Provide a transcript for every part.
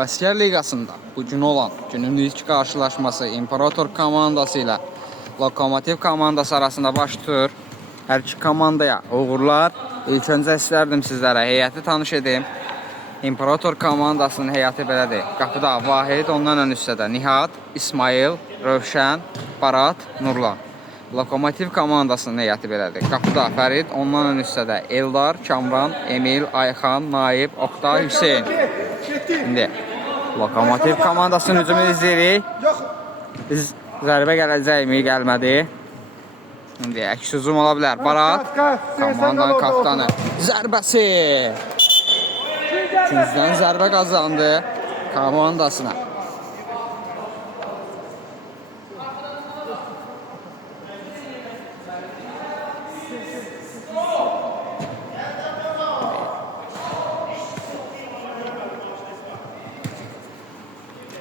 Havaskar Liqasında bugün olan günün ilk qarşılaşması İmperator komandası ilə Lokomotiv komandası arasında baş tutur. Hər iki komandaya uğurlar. İlk öncə istərdim sizlərə heyəti tanış edim. İmperator komandasının heyəti belədir. Qapıda Vahid, ondan ön üstədə Nihat, İsmail, Rövşən, Barat, Nurlan. Lokomotiv komandasının heyəti belədir. Qapıda Fərid, ondan ön üstədə Eldar, Kamran, Emil, Ayxan, Naib, Oqtay, Hüseyin. İndi Lokomotiv komandasının hücumunu izləyirik. Biz zərbə gələcəkmi, gəlmədi. İndi əks hücum ola bilər. Barat, komandanın kapitanı. Zərbəsi. İkinciden zərbə qazandı komandasına.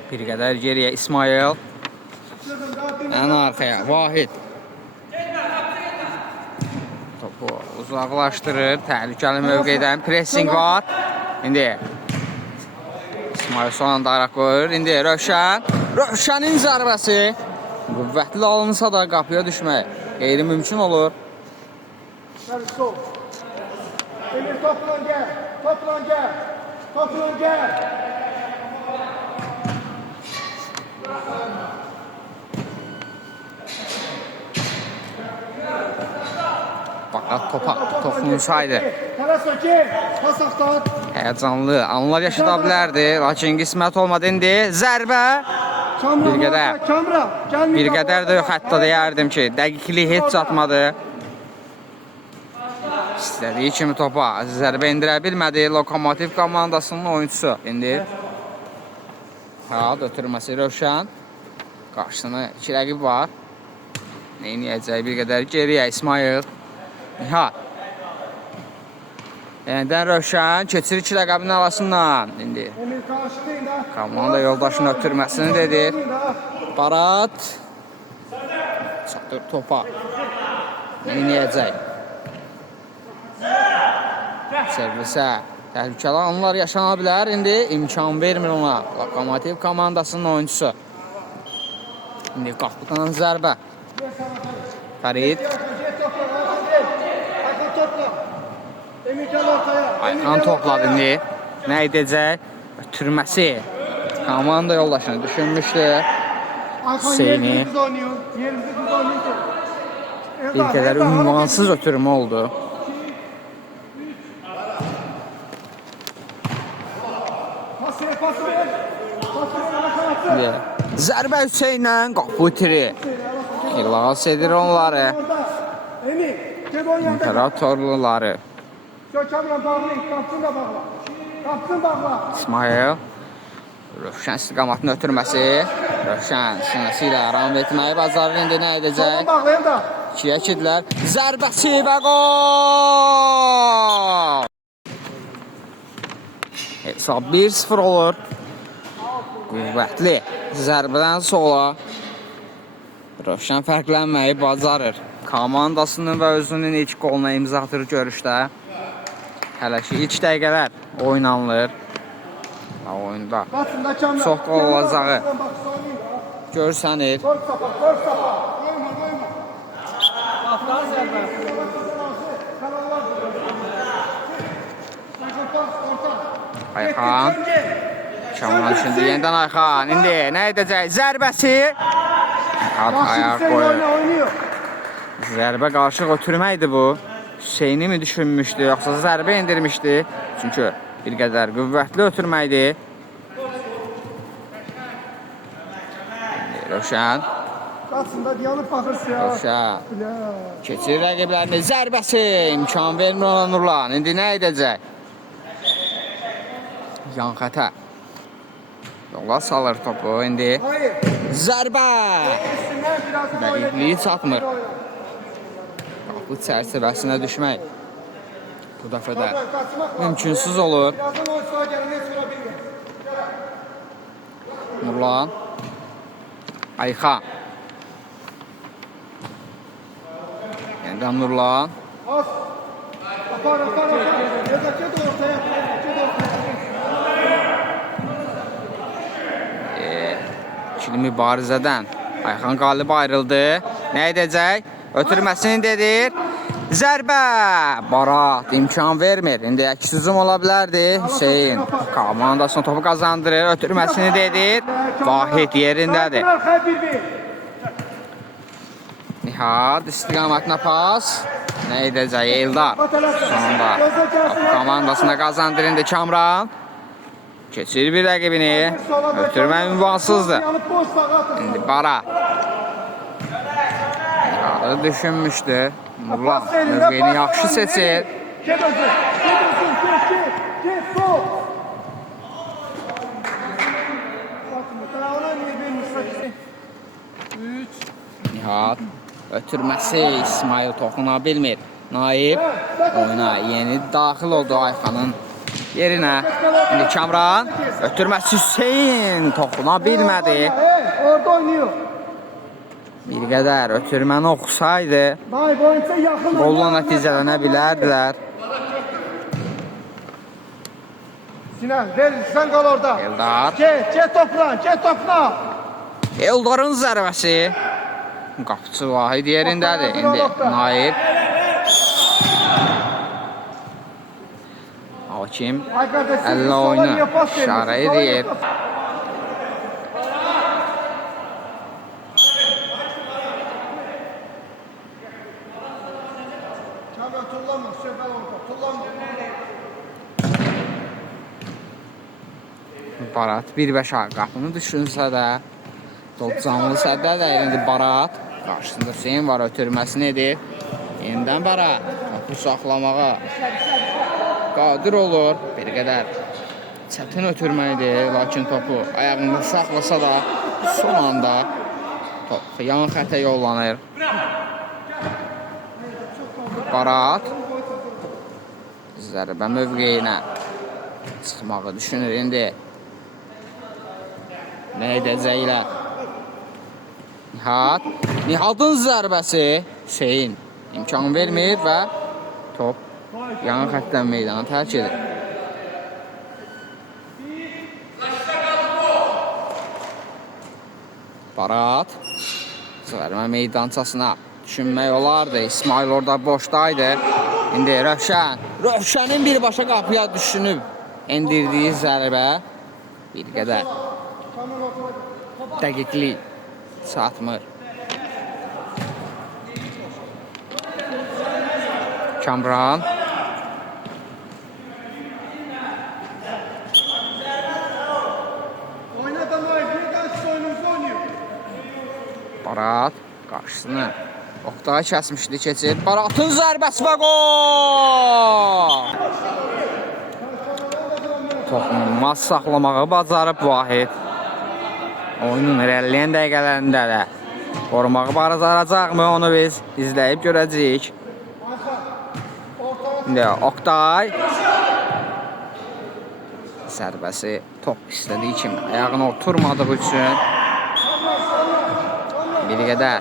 Bir qədər geriyə İsmail. Ən arxaya Vahid. Topu uzaqlaşdırır. Təhlükəli mövqedən pressing var. İndi İsmail son anda araq qoyur. İndi Rövşən. Rövşənin zərbəsi. Qüvvətli alınsa da qapıya düşmək qeyri-mümkün olur. Emir toplan gel. Toplan gel. Toplan gel. Fakat topa toxunsaydı həyəcanlı anlar yaşada bilərdi, lakin qismət olmadı. İndi zərbə bir qədər də yox, hətta deyərdim ki, dəqiqlik heç çatmadı. İstədiyi kimi topa zərbə indirə bilmədi Lokomotiv komandasının oyuncusu. İndi ötürməsi Rövşən. Qarşısında iki rəqib var. Neyniyəcək bir qədər geriyə İsmail. Nihat. Yenidən Rövşən keçir iki rəqəbin arasından. İndi komanda yoldaşının ötürməsini dedi. Barat çatır topa. Neyniyəcək? Servisə təhlükəli anlar yaşana bilər. İndi imkan vermir ona Lokomotiv komandasının oyuncusu. İndi qapıdan zərbə. Fərid. Ayxan topladı indi. Nə edəcək? Ötürməsi. Komanda yoldaşını düşünmüşdü. Hüseyni. Bir qədər ünvansız ötürmə oldu. Zərbə Hüseynlə qapı itiri. Xilas edir onları. İmperatorluları. İsmail. Rövşən istiqamətini ötürməsi. Rövşən sinəsi ilə ram etməyi bacarır. İndi nə edəcək? İkiyə ikidilər. Zərbəsi və qol! Hesab 1-0 olur. Qüvvətli zərbədən sonra Rövşən fərqlənməyi bacarır. Komandasının və özünün ilk qoluna imza atır görüşdə. Hələ ki ilk dəqiqələr oynanılır. Oyunda çox qol olacağı görsənir. Ayxan. Kamran şimdi yenidən Ayxan. İndi nə edəcək? Zərbəsi. Ayaq qoyur. Zərbə qarşıq ötürməkdir bu. Hüseyni mi düşünmüşdü, yoxsa zərbə indirmişdi? Çünki bir qədər qüvvətli ötürməkdir. Rövşən. Rövşən. Keçir rəqiblərini. Zərbəsi. İmkan vermir ona Nurlan. İndi nə edəcək? Yan xətə. Yola salır topu. İndi zərbə. Dəqiqliyi çatmır. Bu çərçivəsinə düşmək bu dəfə də mümkünsüz olur. Nurlan. Ayxan. Yenidən Nurlan. İkili mübarizədən Ayxan qalib ayrıldı. Nə edəcək? Ötürməsini dedir. Zərbə! Barat imkan vermir. İndi əks hücum ola bilərdi. Hüseyin komandasına topu qazandırır. Ötürməsini dedir. Vahid yerindədir. Nihad istiqamətinə pas. Nə edəcək? Eldar. Sonunda komandasına qazandırır. İndi Kamran. Keçir bir rəqibini. Ötürmə ünvansızdır. İndi Bara. Nihadı düşünmüşdü. Nurlan mövqeyini yaxşı seçir. Nihad ötürməsi İsmail toxuna bilmir. Naib oyuna yeni daxil oldu Ayxanın yerinə. İndi Kamran ötürməsi Hüseyin toxuna bilmədi. Orada oynuyor. Bir qədər ötürməni oxusaydı qolla nəticələnə bilərdilər. Sinan ver sen kal orada. Eldar. Get toplan, get toplan. Eldarın zərbəsi. Qapıcı Vahid yerindədir. İndi Naib. Hakim əllə oyunu işarə edir. Kamran tullanma, söyle orada. Tullanma. Barat birbaşa qapını düşünsə də top canlı səddədə indi Barat qarşısında Hüseyin var, ötürməsini edir. Yenidən Barat topu saxlamağa qadir olur. Bir qədər çətin ötürməlidir, lakin topu ayağında saxlasa da son anda top yan xətə yollanır. Barat zərbə mövqeyinə çıxmağı düşünür indi. Nə edəcəklər? Nihad. Nihadın zərbəsi Hüseyin imkan vermir və top yan xəttdən meydana tərk edir. Barat zərbə meydançasına düşünmək olardı. İsmail orada boşdaydı. İndi Rövşən. Rövşənin birbaşa qapıya düşünüb endirdiyi zərbə bir qədər dəqiqlik çatmır. Kamran. Oynadan bir karşı oyunumuzu oynuyor. Barat qarşısını Oqtay kəsmişdi, keçir. Baratın zərbəsi və gol! Toxunulmaz saxlamağı bacarıb Vahid. Oyunun irəliləyən dəqiqələrində də qorumağı bacaracaqmı, onu biz izləyib görəcəyik. İndi Oqtay zərbəsi top istədiyi kimi ayağına oturmadığı üçün bir qədər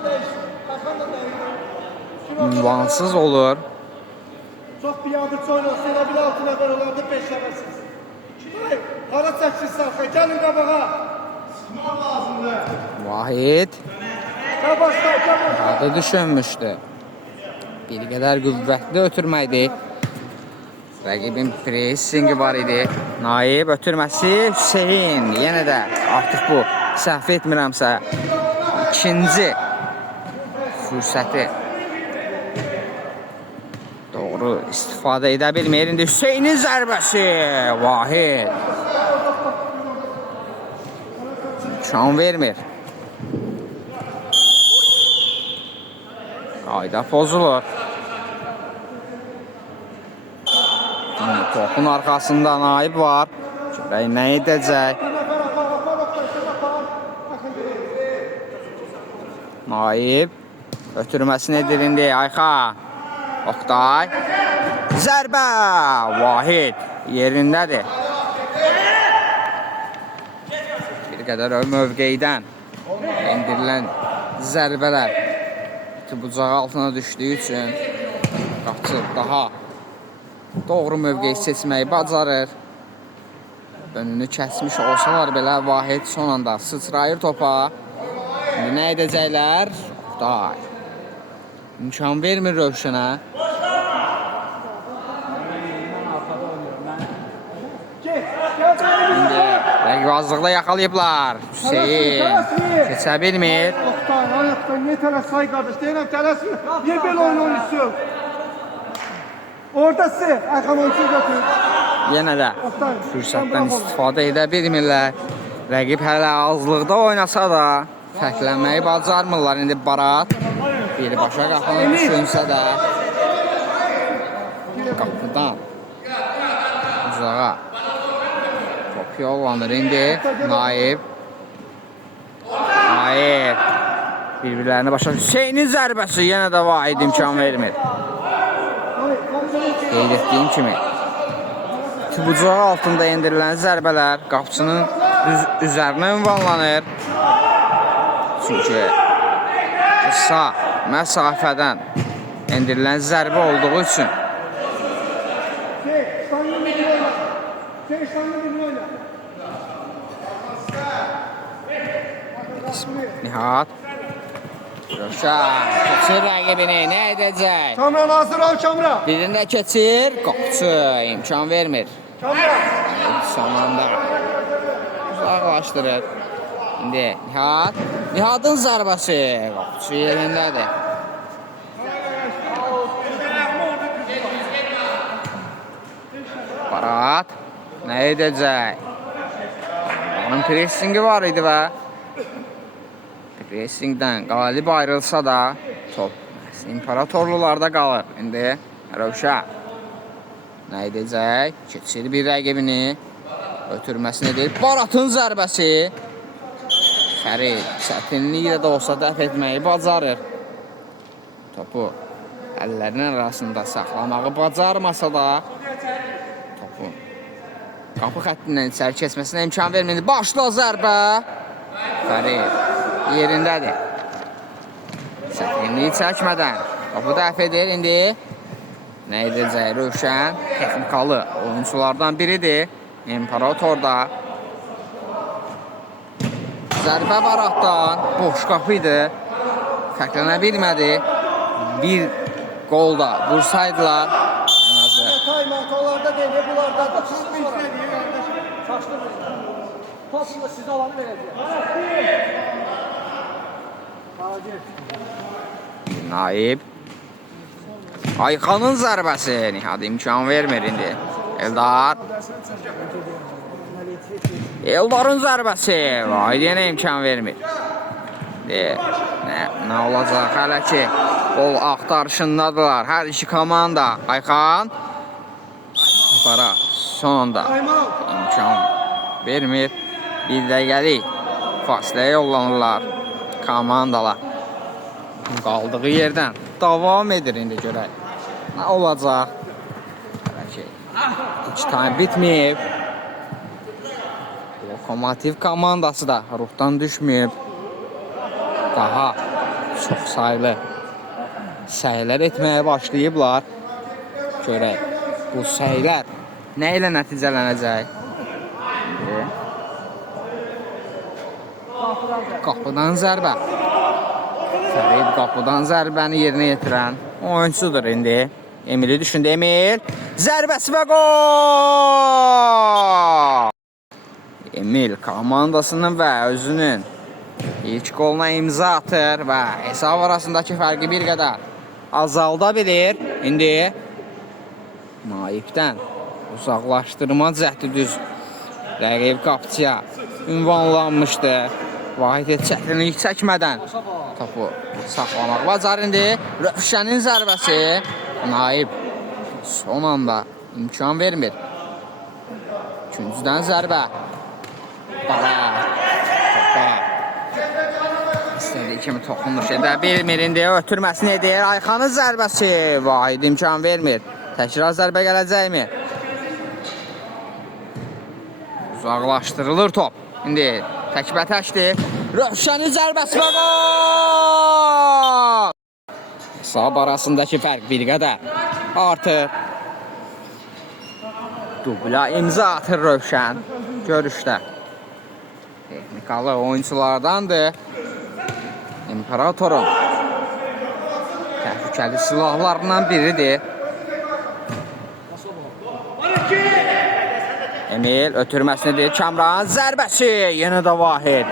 ünvansız olur. Çok bir yardımcı oynuyor. Sana bir altına ver olardı peşlemesiz. Kara çəksin sarxa. Gelin qabağa. Sıkman lazımdı. Vahid Qabaşlar. adı düşünmüşdü. Bir qədər qüvvətli ötürməkdi. Rəqibin pressingi var idi. Naib ötürməsi Hüseyin. Yenə də artıq bu səhv etmirəmsə ikinci fürsəti doğru istifadə edə bilmir. İndi Hüseynin zərbəsi Vahid imkan vermir. Qayda pozulur. Topun arxasında Naib var. Görək nə edəcək? Naib ötürməsini edir indi Ayxan. Oqtay. Zərbə! Vahid yerindədir. Bir qədər mövqeydən endirilən zərbələr bucağı altına düşdüyü üçün qapıcı daha doğru mövqeyi seçməyi bacarır. önünü kəsmiş olsalar belə Vahid son anda sıçrayır topa. İndi nə edəcəklər? Oktay. İmkan vermir Rövşənə. İndi rəqibazlıqda yaxalayıblar. Hüseyin keçə bilmir. Oktay, hayatdan ne tələs say qardaş, deyirəm tələsmir. Niyə belə oyun oynuyorsun? Orada size, Ayxan oyuncu götür. Yenə də fürsətdən istifadə edə bilmirlər. Rəqib hələ azlıqda oynasa da fərqlənməyi bacarmırlar. İndi Barat birbaşa qapını düşünsə də qapıdan uzağa top yollanır. İndi Naib bir-birlərini başa Hüseynin zərbəsi yenə də Vahid imkan vermir. Qeyd etdiyim kimi bucağı altında endirilən zərbələr qapçının üzərinə ünvanlanır. Çünki qısa məsafədən endirilən zərbə olduğu üçün. Nihat Rövşən keçir rəqibini, nə edəcək? Kamran hazır ol Kamran. Birində keçir, qapçı imkan vermir. Kamran. Son anda uzaqlaşdırır. İndi Nihatın zərbəsi qapçı yerindədir. Barat nə edəcək? Onun pressingi var idi və pressingdən qalib ayrılsa da top imperatorlularda qalır. İndi Rövşən nə edəcək? Keçir bir rəqibini ötürməsini deyil. Baratın zərbəsi Fərid çətinliklə də olsa dəf etməyi bacarır. Topu əllərinin arasında saxlamağı bacarmasa da topu qapı xəttindən içəri keçməsinə imkan vermir. Başla zərbə Fərid yerindədir. Çətinliyi çəkmədən topu dəf edir. İndi nə edəcək? Rövşən texnikalı oyunculardan biridir. İmperatorda zərbə Baratdan boş qapı idi. Fərqlənə bilmədi. Bir qol da vursaydılar ən azı. Taymantolarda deyil, bunlarda da çaşdırmayın. Topla siz alanı verəcək. Naib Ayxanın zərbəsi Nihat imkan vermir indi. Eldarın zərbəsi Vahid yenə imkan vermir. Nə olacaq hələ ki qol axtarışındadılar hər iki komanda. Ayxan Barat sonunda imkan vermir. Bir dəqiqəlik fasiləyə yollanırlar komandalar. Qaldığı yerdən davam edir indi görək. Nə olacaq? Heç time bitməyib. Lokomotiv komandası da ruhdan düşməyib. Daha çox sayılı səylər etməyə başlayıblar. Görək bu səylər nə ilə nəticələnəcək? Qapıdan zərbə. Fərid qapıdan zərbəni yerinə yetirən oyuncudur indi. Emili düşündü. Emil zərbəsi və gol! Emil komandasının və özünün ilk qoluna imza atır və hesab arasındakı fərqi bir qədər azalda bilir. İndi Naibdən uzaqlaşdırma cəhdi düz rəqib qapçıya ünvanlanmışdı. Vahid çətinlik çəkmədən topu saxlamaq bacar indi. Rövşənin zərbəsi Naib son anda imkan vermir. İkincidən zərbə Barat topa istədiyi kimi toxunmuş edə bilmir indi. Ötürməsini edir. Ayxanın zərbəsi Vahid imkan vermir. Təkrar zərbə gələcəkmi? Uzaqlaşdırılır top. İndi təkbətəkdir. Rövşənin zərbəsi və gol! Hesab arasındakı fərq bir qədər artır. Dubla imza atır Rövşən. görüşdə. Texnikalı oyunculardandır. İmperatorun təhlükəli silahlarından biridir. Emil ötürməsini deyir. Kamran zərbəsi. Yenə də Vahid.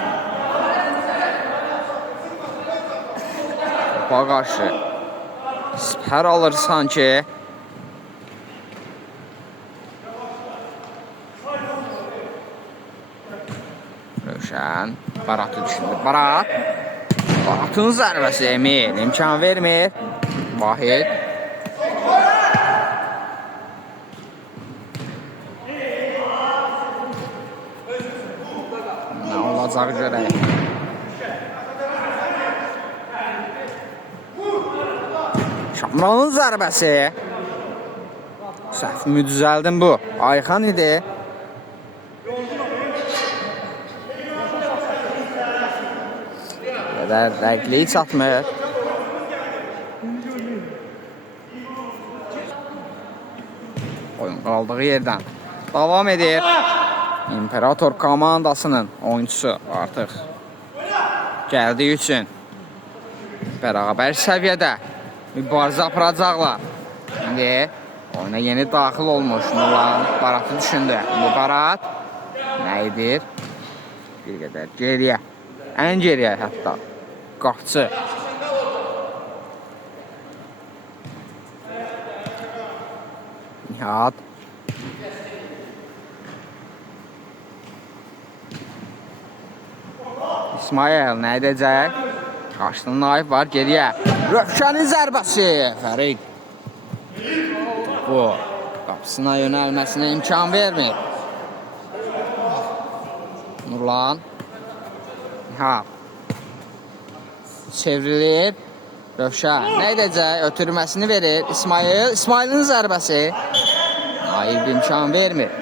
Topa qarşı. Sipər alır sanki. Rövşən. Baratı düşündü. Barat. Baratın zərbəsi Emil. İmkan vermir. Vahid. Nə olacaq görək. Kamranın zərbəsi. Səhvimi düzəldim bu. Ayxan idi. Qədər dəqiqliyi çatmır. Oyun qaldığı yerdən davam edir. İmperator komandasının oyuncusu artıq gəldiyi üçün bərabər səviyyədə mübarizə aparacaqlar. İndi oyuna yeni daxil olmuş Nurlan Baratı düşündü. Bu Barat nə edir? Bir qədər geriyə, ən geriyə hətta qapçı. Nihat. İsmail nə edəcək? Qarşısında Naif var, geriyə. Rövşənin zərbəsi. Fərid. Bu qapısına yönəlməsinə imkan vermir. Nurlan. Nihat. Çevrilir. Rövşən nə edəcək? Ötürməsini verir. İsmail. İsmailin zərbəsi. Naif imkan vermir.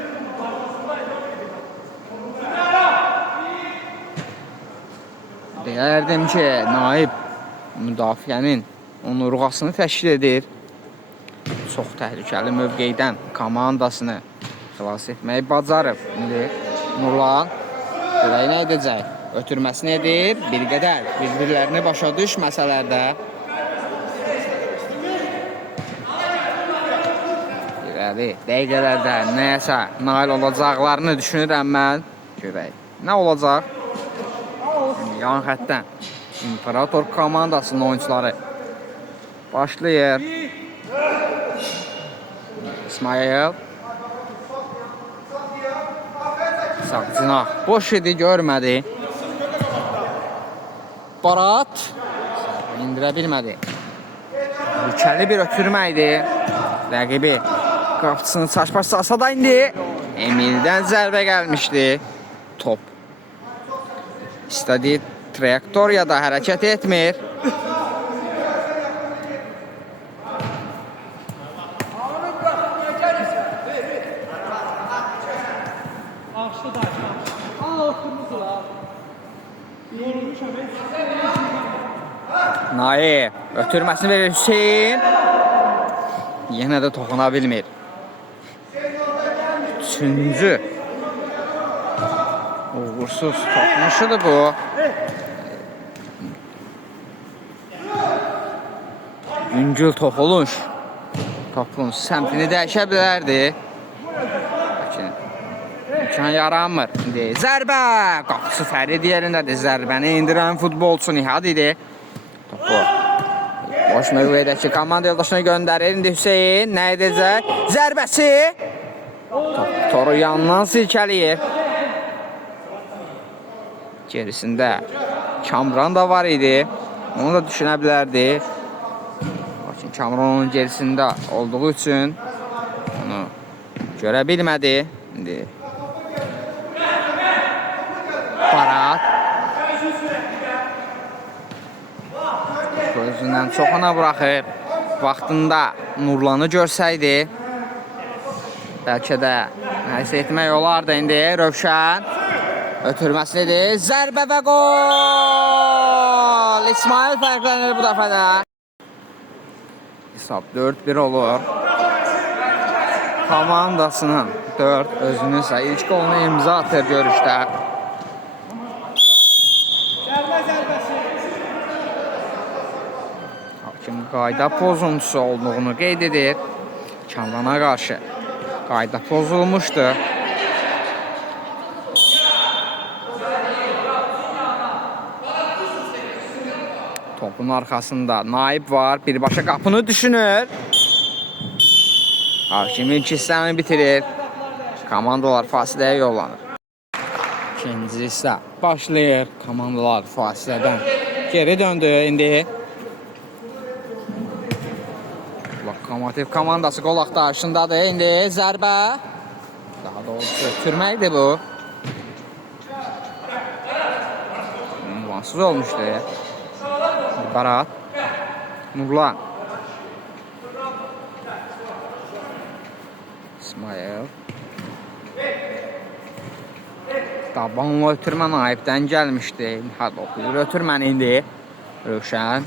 Deyərdim ki, Naib müdafiənin onurğasını təşkil edir. Çox təhlükəli mövqeydən komandasını xilas etməyi bacarıb. İndi Nurlan görək nə edəcək? Ötürməsini edir. Bir qədər bir-birlərini başa düşməsələr də irəli dəqiqələrdə nəyəsə nail olacaqlarını düşünürəm mən. Görək nə olacaq? Yan xəttdən İmperator komandasının oyuncuları başlayır. İsmail. Saqcınaq boş idi, görmədi. Barat indirə bilmədi. Ülkəli bir ötürmə idi. Rəqibi qapçısını çaşbaş salsa da indi Emildən zərbə gəlmişdi. Top İstədiyi trayektoriyada hərəkət etmir. Naib ötürməsini verir Hüseyin. Yenə də toxuna bilmir. Üçüncü uğursuz toxunuşudur bu. Yüngül toxuluş topun səmtini dəyişə bilərdi. Lakin imkan yaranmır. İndi zərbə. Qapısı Fərid yerindədir. Zərbəni indirən futbolçu Nihat idi. Topu boş mövqeydəki komanda yoldaşına göndərir. İndi Hüseyin nə edəcək? Zərbəsi. Toru yandan silkələyir. Gerisində Kamran da var idi. Onu da düşünə bilərdi. Lakin Kamran onun gerisində olduğu üçün onu görə bilmədi. İndi Barat gözündən çoxuna buraxıb. Vaxtında Nurlanı görsəydi bəlkə də nəsə etmək olardı. İndi Rövşən ötürməsidir. Zərbə və gol! İsmail fərqlənir bu dəfə də. Hesab 4-1 olur. Komandasının 4 özünün ise ilk golunu imza atır görüşdə. Zərbəsi. Hakim qayda pozuntusu olduğunu qeyd edir. Kamrana qarşı qayda pozulmuşdu. Topun arxasında Naib var. Birbaşa qapını düşünür. Hakim ilk hissəni bitirir. Komandalar fasiləyə yollanır. İkinci hissə başlayır. Komandalar fasilədən geri döndü indi. Lokomotiv komandası qol axtarışındadır. İndi zərbə. Daha doğrusu ötürməkdir bu. Ünvansız olmuşdu. Barat. Nurlan. İsmail. Dabanla ötürmə Naibdən gəlmişdi. Hadi oxuyur ötürməni indi. Rövşən.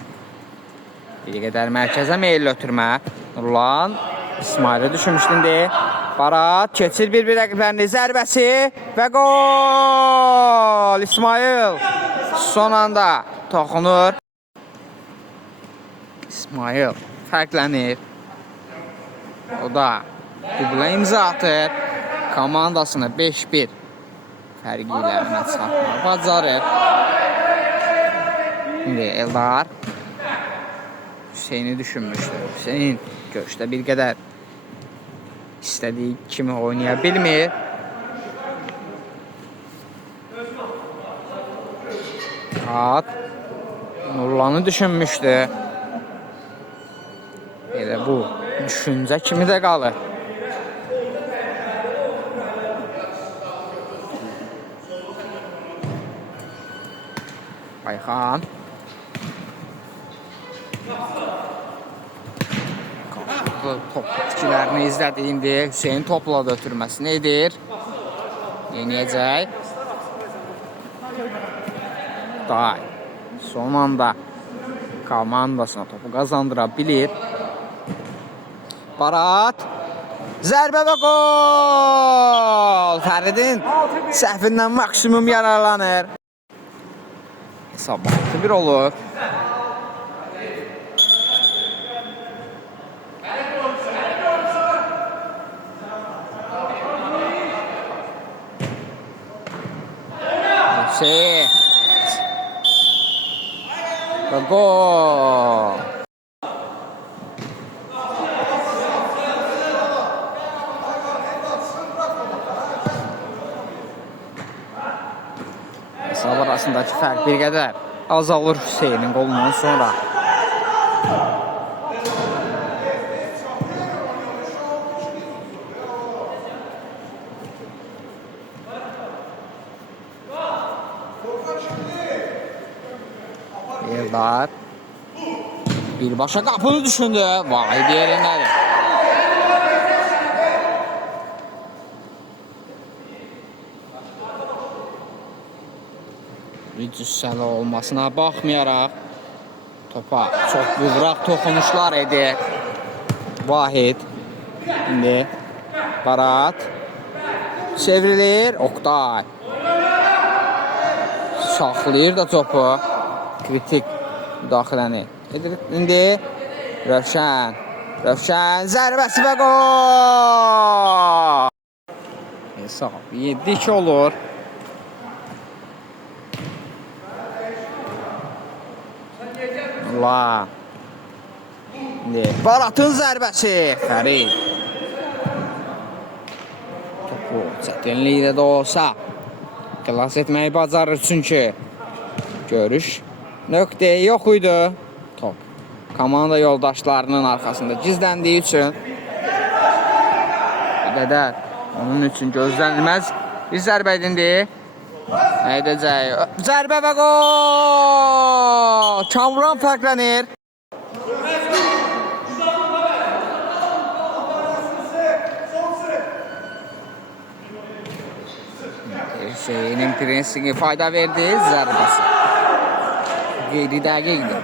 Bir qədər mərkəzə meyilli ötürmə. Nurlan. İsmail'i düşmüşdü indi. Barat keçir bir rəqiblərini zərbəsi və gol! İsmail son anda toxunur. İsmail fərqlənir. O da dublə imza atır. Komandasını 5-1 fərqi ilə önə çıxartmağı bacarır. İndi Eldar Hüseyni düşünmüşdü. Hüseyin görüşdə bir qədər istədiyi kimi oynaya bilmir. At Nurlan'ı düşünmüşdü. Elə bu düşüncə kimi də qalır. Ayxan top itkilərini izlədi indi. Hüseyin topla da ötürməsini edir. Yeniyəcək. Day. Son anda komandasına topu qazandıra bilir. Barat. Zərbə və gol! Fəridin səhvindən maksimum yararlanır. Hesab 6-1 olur. Ve gol. Hesab arasındaki fərq bir qədər azalır Hüseynin qolundan sonra. Eldar birbaşa qapını düşündü. Vay yerindədir. Cüssəli olmasına baxmayaraq topa çox vuraq toxunuşlar edir. Vahid. İndi Barat çevrilir. Oktay saxlayır da topu. Kritik müdaxiləni edir. İndi Rövşən. Rövşən zərbəsi və gol! Hesab 7-2 olur. Allah. İndi Baratın zərbəsi. Fərid. Topu çətinliklə də olsa xilas etməyi bacarır çünki görüş nöqtəyi yox idi. Top komanda yoldaşlarının arxasında gizləndiyi üçün bir qədər onun üçün gözlənilməz bir zərbə edildi. Nə edəcək? Zərbə və gol! Kamran fərqlənir. Hüseynin prensingi fayda verdi. Zərbəsi. Qeyri dəqiqdir.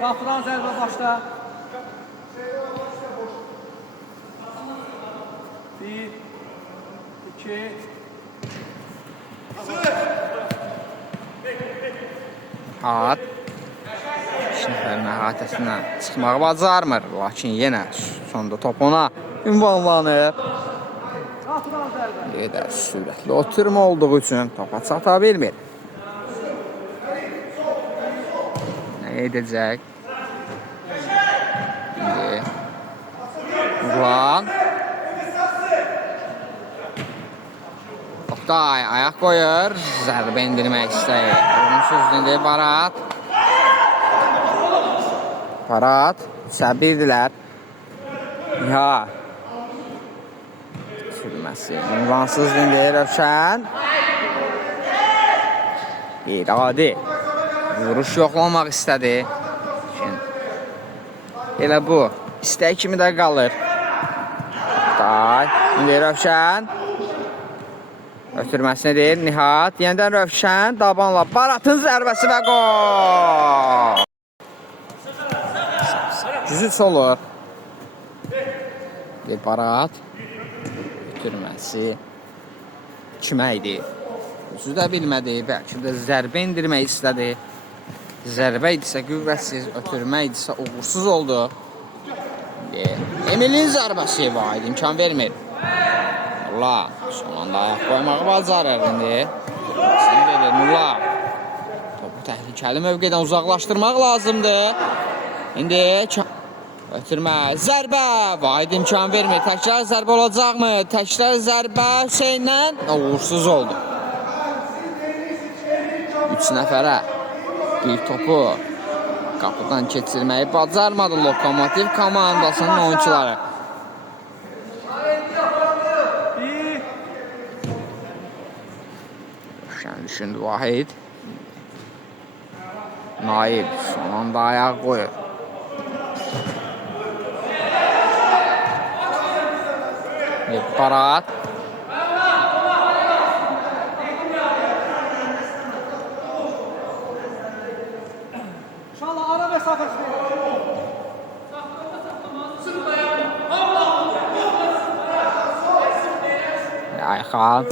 Qapıdan zərbə başla. 1 2. Hat. İşinlərin əhatəsindən çıxmağı bacarmır. Lakin yenə sonda top ona ünvanlanır. Natural zərbə. Yenə sürətli oturma olduğu üçün topa çata bilmir. Nə edəcək? İndi Uğlan. Oktay ayaq qoyur. Zərbə indirmək istəyir. Onun sözündə Barat. Barat. Səbirdilər. Ya. Sürməsi. Ünvansız dinləyir Rövşən. İradi. Vuruş yoxlamaq istədi. Elə bu. İstək kimi də qalır. Oktay. İndi Rövşən. Ötürməsini deyir Nihat. Yenidən Rövşən. Dabanla Baratın zərbəsi və gol. Gücüç olur. Bir Barat. Ötürməsi. Kimə idi? Özü də bilmədi. Bəlkə də zərbə indirmək istədi. Zərbə idisə qüvvətsiz. Ötürmə idisə uğursuz oldu. Emil'in zərbəsi var. İmkan vermir. Mulla son anda ayaq qoymağı bacarır indi. Sen verir Mulla. Topu təhlükəli mövqedən uzaqlaşdırmaq lazımdır. İndi ötürmə, zərbə. Vahid imkan vermir. Təkrar zərbə olacaqmı? Təkrar zərbə Hüseyndən uğursuz oldu. 3 nəfərə bir topu qapıdan keçirməyi bacarmadı Lokomotiv komandasının oyuncuları. Düşündü Vahid. Naib son anda ayaq qoyur. Barat. İnşallah ara mesafesini. Ayxan.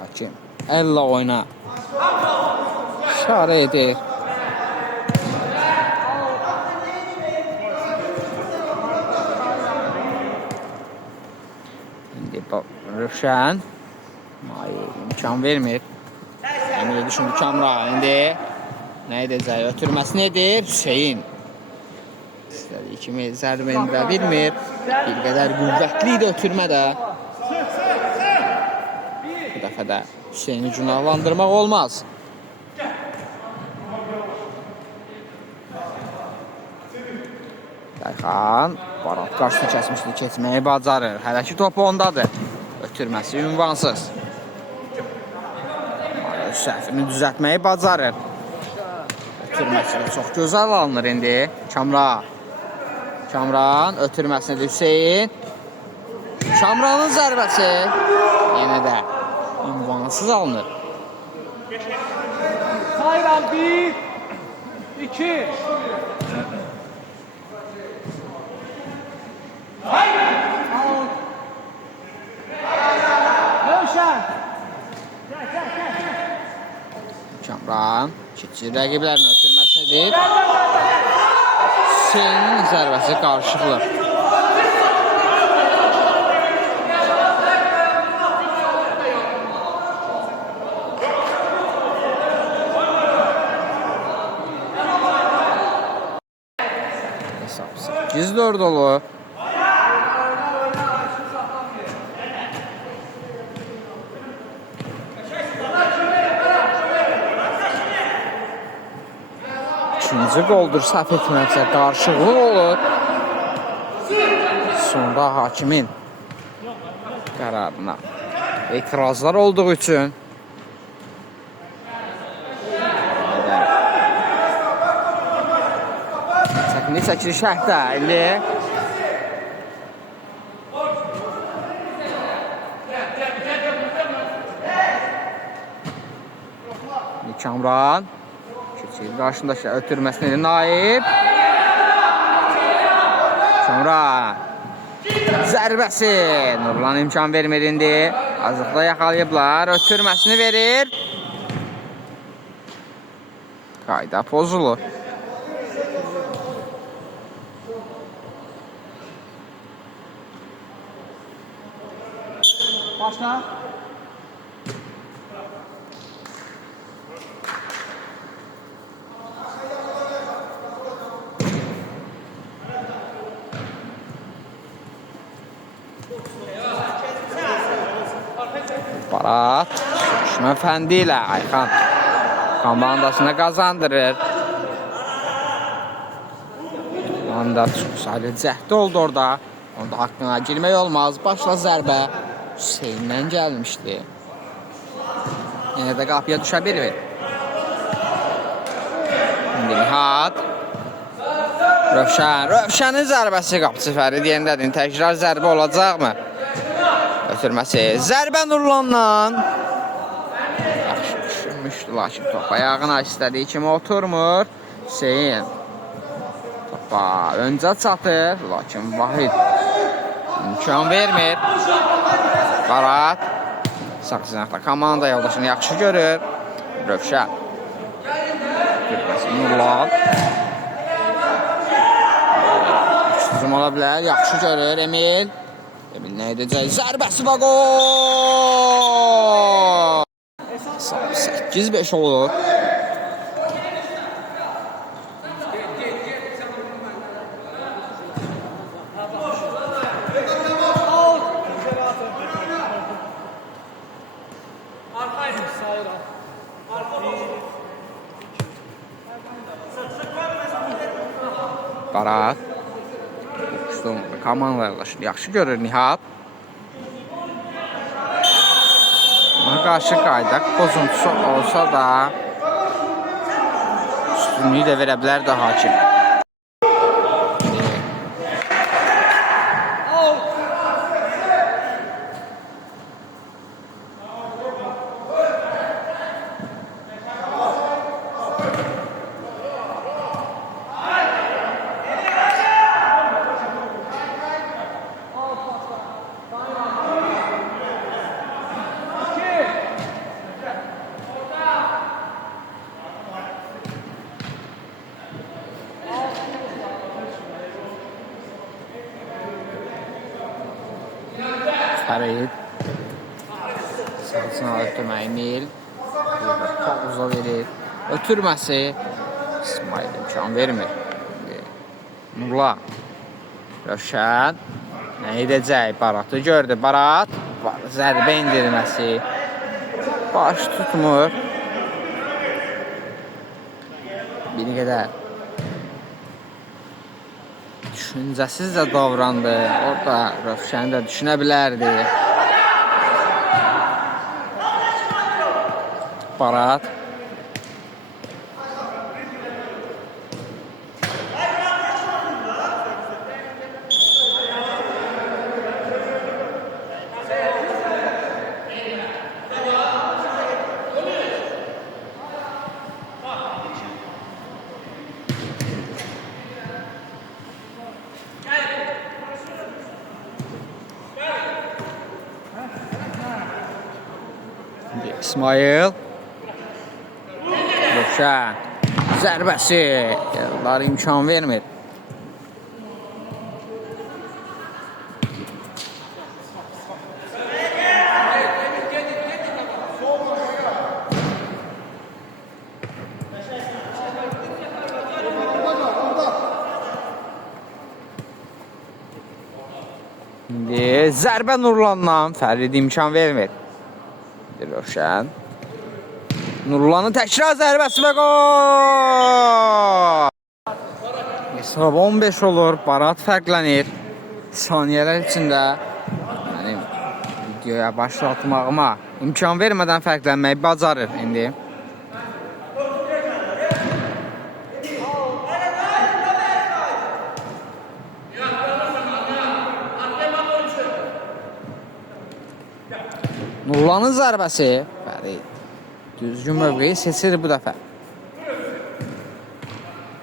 Hakim. Elle oyna. İşarə edir. İndi Rövşən. İmkan vermir. Emre düşündü Kamra. İndi nə edəcək? Ötürməsi nedir? Hüseyin. İstədiyi kimi zərbə indirə bilmir. Bir qədər qüvvətli idi ötürmə də. Bu dəfə də Hüseyini günahlandırmaq olmaz. Ayxan. Barat qarşısını kəsmişdi. Keçməyi bacarır. Hələ ki topu ondadır. Ötürməsi ünvansız. Səhvini düzəltməyi bacarır. Ötürməsi də çox gözəl alınır indi. Kamran. Kamran ötürməsində Hüseyin. Kamranın zərbəsi yenə də ünvansız alınır. Sayran 1, 2. Rövşən. Kamran keçir rəqiblərini ötürməsidir. Hüseynin zərbəsi qarşılıqlı. Hesab 8-4 olur. İkinci qoldur səhv etmirəmsə qarşılıq olur. Sonda hakimin qərarına etirazlar olduğu üçün çəkini çəkili şərhdə indi Kamran keçir qarşındakı ötürməsini Naib Sonra zərbəsi. Nurlan imkan vermir indi. Azlıqda yaxalayıblar. Ötürməsini verir. Qayda pozulur. Başla. Barat Düşmən Fəndi ilə Ayxan komandasını qazandırır. Komanda çox sayılı cəhdi oldu orada. Onda haqqına girmək olmaz. Başla zərbə Hüseyndən gəlmişdi. Yenə də qapıya düşə bilir. İndi Nihat Rövşənin zərbəsi qapıcı Fərid yerindədir. Təkrar zərbə olacaqmı? Ötürməsi. Zərbə Nurlandan. Yaxşı düşünmüşdü, lakin top ayağına istədiyi kimi oturmur. Hüseyin. Topa öncə çatır, lakin Vahid imkan vermir. Barat. Sağ cinahda komanda yoldaşını yaxşı görür. Rövşən. Ötürməsi Nurlan. Üçüncüm ola bilər, yaxşı görür Emil. Emil nə edəcək? Zərbəsi və gol! 8-5 olur. Barat. Komandalarla yaxşı görür Nihat. Ona qarşı qayda pozuntusu olsa da üstünlüyü də verə bilər də hakim. Fərid sağcına ötürmə Emil Pavuza verir. Ötürməsi İsmail imkan vermir. Nurlan Rövşən nə edəcək? Baratı gördü. Barat zərbə indirməsi baş tutmur. Bir qədər düşüncəsiz də davrandı. Orada Rövşəni də düşünə bilərdi. Barat. İsmail Rövşən zərbəsi onlar imkan vermir. İndi zərbə Nurlandan Fərid imkan vermir. Rövşən Nurlanın təkrar zərbəsi və gol! Hesab 15 olur. Barat fərqlənir. Saniyələr içində mənim videoya başlatmağıma imkan vermədən fərqlənməyi bacarır indi. Nurlanın zərbəsi Fərid düzgün mövqeyi seçir bu dəfə.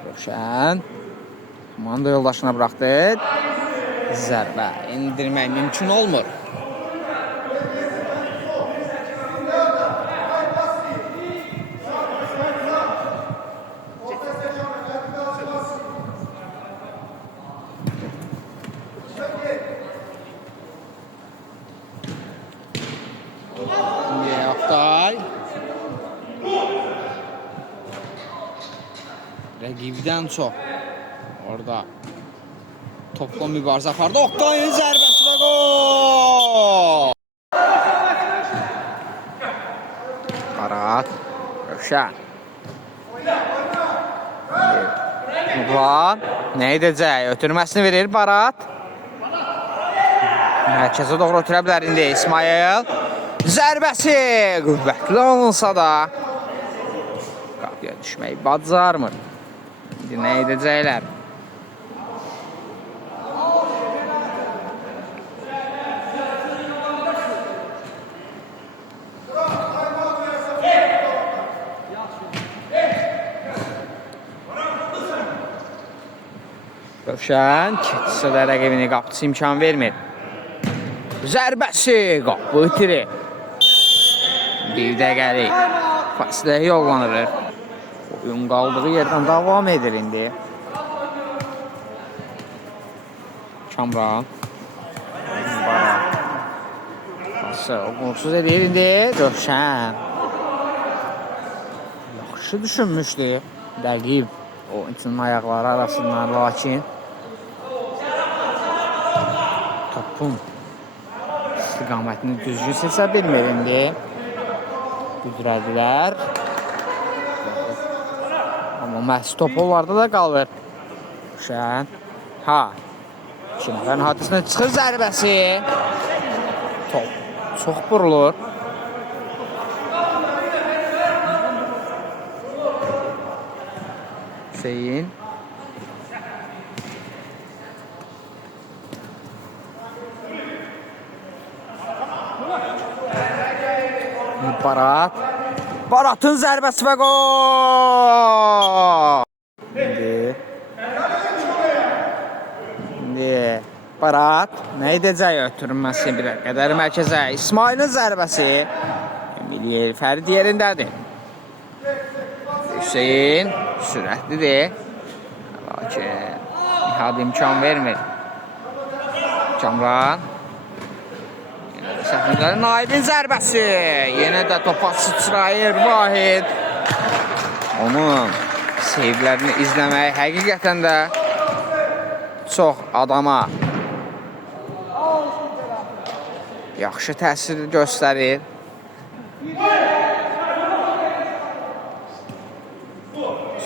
Rövşən komanda yoldaşına bıraxdı. Zərbə endirmək mümkün olmur. Oktay. Rəqibdən çox. Orada topla mübarizə apardı. Oktay'ın zərbəsi və gol! Barat. Rövşən. Murat. Nə edəcək? Ötürməsini verir Barat. Mərkəzə doğru ötürə bilər indi İsmail. Zərbəsi qüvvətli olunsa da qapıya düşmək bacarmır. İndi nə edəcəklər? Rövşən keçsə də rəqibini qapıcı imkan vermir. Zərbəsi qapı itirir. Bir dəqiqəlik fasilə yollanır. Oyun qaldığı yerdən davam edir indi. Kamran. Pası uğursuz edir indi. Rövşən. Yaxşı düşünmüşdü. Rəqib oyunçunun ayaqları arasından, lakin topun istiqamətini düzgün seçə bilmir indi. Güdürədilər. Amma məhz top onlarda da qalır. Şən. Ha. 2 nəfərin hadisine çıxır zərbəsi. Top çox vurulur. Hüseyin. Barat. Barat'ın zərbəsi və gol! İndi Barat nə edəcək ötürülməsi bir qədər mərkəzə. İsmail'in zərbəsi. Emiliyer Fərid yerindədir. Hüseyin sürətlidir. Lakin Nihad imkan vermir. Kamran. Səfəndərin Naibin zərbəsi. Yenə də topa sıçrayır Vahid. Onun seyvlərini izləmək həqiqətən də çox adama yaxşı təsir göstərir.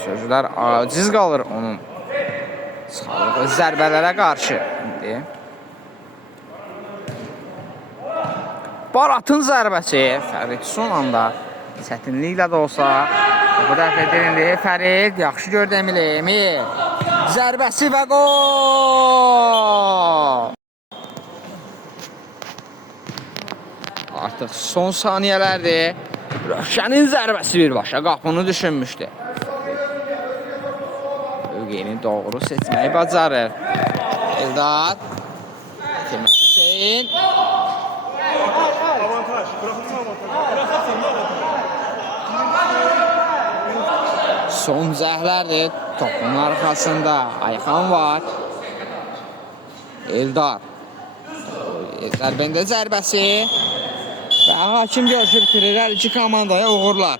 Sözlər aciz qalır onun sağlıqlı zərbələrə qarşı. Barat'ın zərbəsi. Fərid son anda çətinliklə də olsa bu dəfə edir. Fərid yaxşı gördü Emil. Zərbəsi və gol! Artıq son saniyələrdir. Rövşənin zərbəsi birbaşa qapını düşünmüşdü. Mövqeyini doğru seçməyi bacarır. Eldar. Kemal Hüseyin. Son zəhlərdir. Topun arxasında Ayxan var. Eldar. Zərbəndə zərbəsi. Və hakim görüşü bitirir hər iki komandaya uğurlar.